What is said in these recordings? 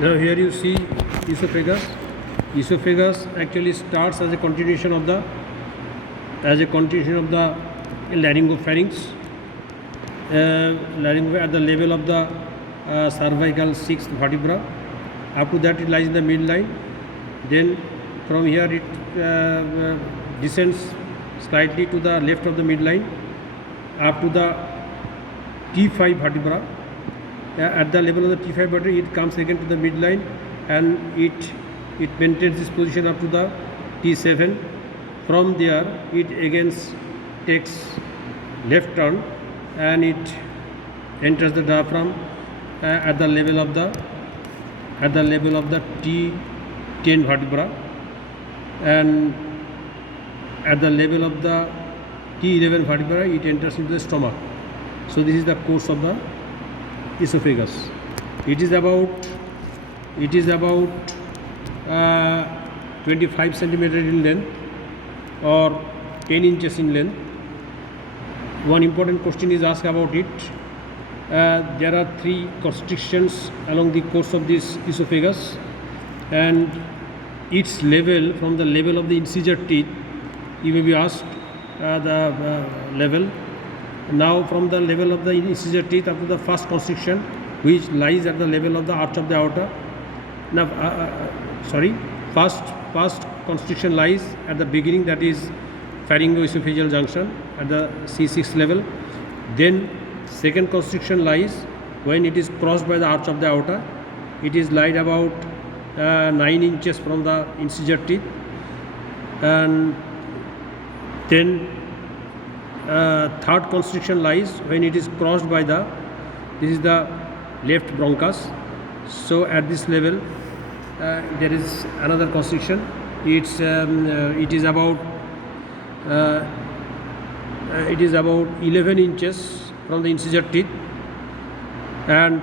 Now here you see esophagus. Esophagus actually starts as a continuation of the laryngopharynx, at the level of the cervical sixth vertebra. Up to that it lies in the midline. Then from here it descends slightly to the left of the midline up to the T5 vertebra. At the level of the T5 vertebra it comes again to the midline, and it maintains this position up to the T7. From there it again takes left turn and it enters the diaphragm at the level of the T10 vertebra, and at the level of the T11 vertebra it enters into the stomach. So this is the course of the esophagus. It is about 25 centimeter in length or 10 inches in length. One important question is asked about it. There are 3 constrictions along the course of this esophagus, and its level, from the level of the incisor teeth, you may be asked the level. Now from the level of the incisor teeth up to the first constriction, which lies at the level of the arch of the aorta. Now first constriction lies at the beginning, that is pharyngoesophageal junction at the C6 level. Then second constriction lies when it is crossed by the arch of the aorta. It is lied about 9 inches from the incisor teeth, and then third constriction lies when it is crossed by this is the left bronchus. So at this level there is another constriction. It is about 11 inches from the incisor teeth, and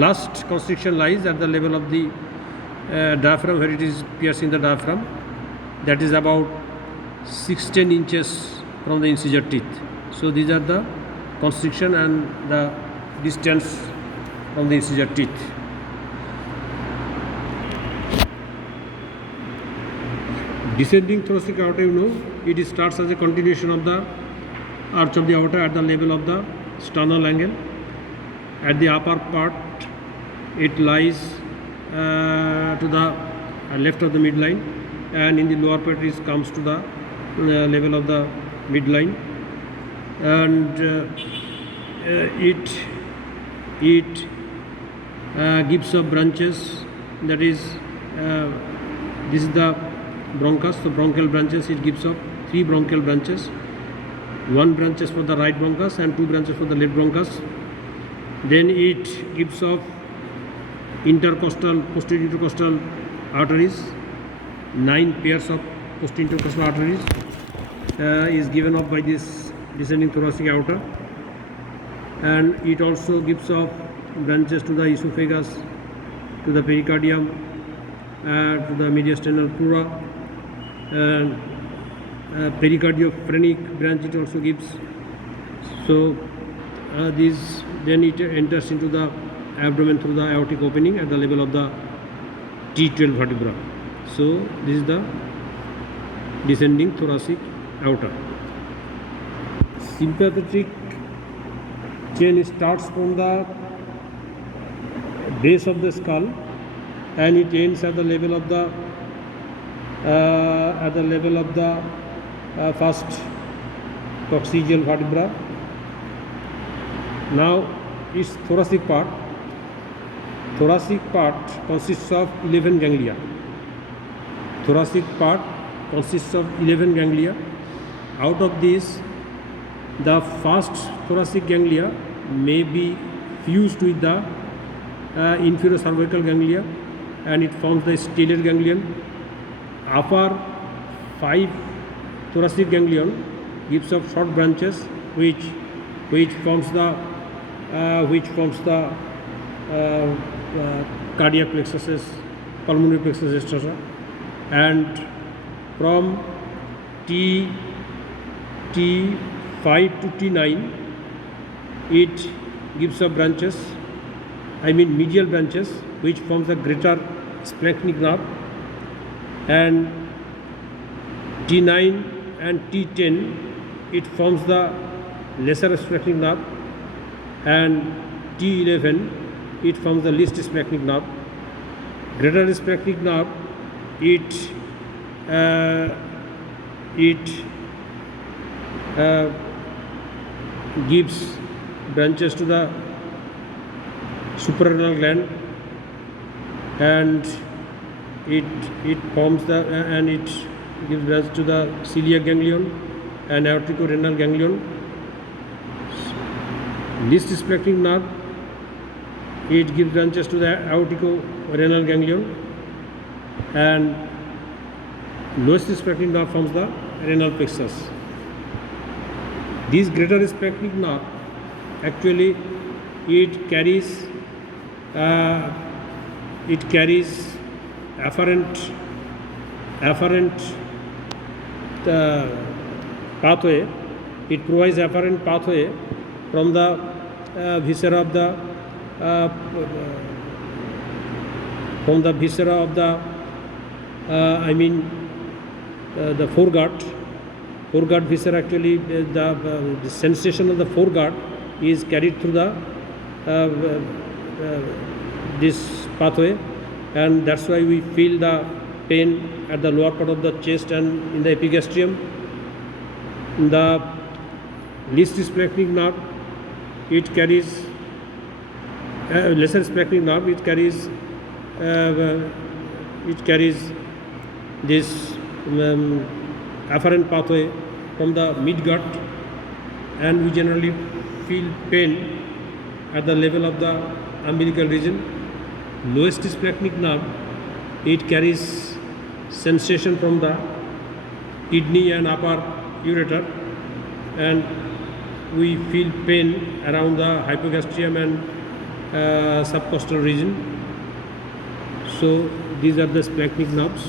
last constriction lies at the level of the diaphragm, where it is piercing the diaphragm. That is about 16 inches from the incisor teeth. So these are the constriction and the distance from the incisor teeth. Descending thoracic aorta, it starts as a continuation of the arch of the aorta at the level of the sternal angle. At the upper part it lies to the left of the midline, and in the lower part it comes to the level of the midline, and it gives up branches. That is this is the bronchus, the bronchial branches. It gives up 3 bronchial branches, 1 branches for the right bronchus and 2 branches for the left bronchus. Then it gives off intercostal, posterior intercostal arteries. 9 pairs of posterior intercostal arteries is given off by this descending thoracic aorta, and it also gives off branches to the esophagus, to the pericardium, to the mediastinal pleura, and pericardiophrenik branch it also gives. So then it enters into the abdomen through the aortic opening at the level of the T12 vertebra. So this is the descending thoracic aorta. Sympathetic chain starts from the base of the skull, and it ends at the level of the first coccygeal vertebra. Now its thoracic part consists of 11 ganglia. Thoracic part consists of 11 ganglia. Out of these, the first thoracic ganglia may be fused with the inferior cervical ganglia, and it forms the stellate ganglion. Upper 5 thoracic ganglion gives up short branches which forms the cardiac plexuses, pulmonary plexus, etc. And from T5 to T9 it gives up branches medial branches, which forms the greater splanchnic nerve, and T9 and T10 it forms the lesser splanchnic nerve, and T11 it forms the least splanchnic nerve. Greater splanchnic nerve it gives branches to the suprarenal gland, and it forms the and it gives branch to the celiac ganglion and aortico-renal ganglion. Least splanchnic nerve it gives branches to the aortico-renal ganglion, and lowest splanchnic nerve forms the renal plexus. This greater splanchnic nerve actually it carries afferent pathway. It provides afferent pathway from the viscera of the the foreguard viscera. Actually the sensation of the foreguard is carried through the this pathway, and that's why we feel the pain at the lower part of the chest and in the epigastrium. The least splanchnic nerve it carries lesser splanchnic nerve it carries this afferent pathway from the midgut, and we generally feel pain at the level of the umbilical region. Lowest splanchnic nerve it carries sensation from the kidney and upper ureter, and we feel pain around the hypogastrium and subcostal region. So these are the splanchnic nerves.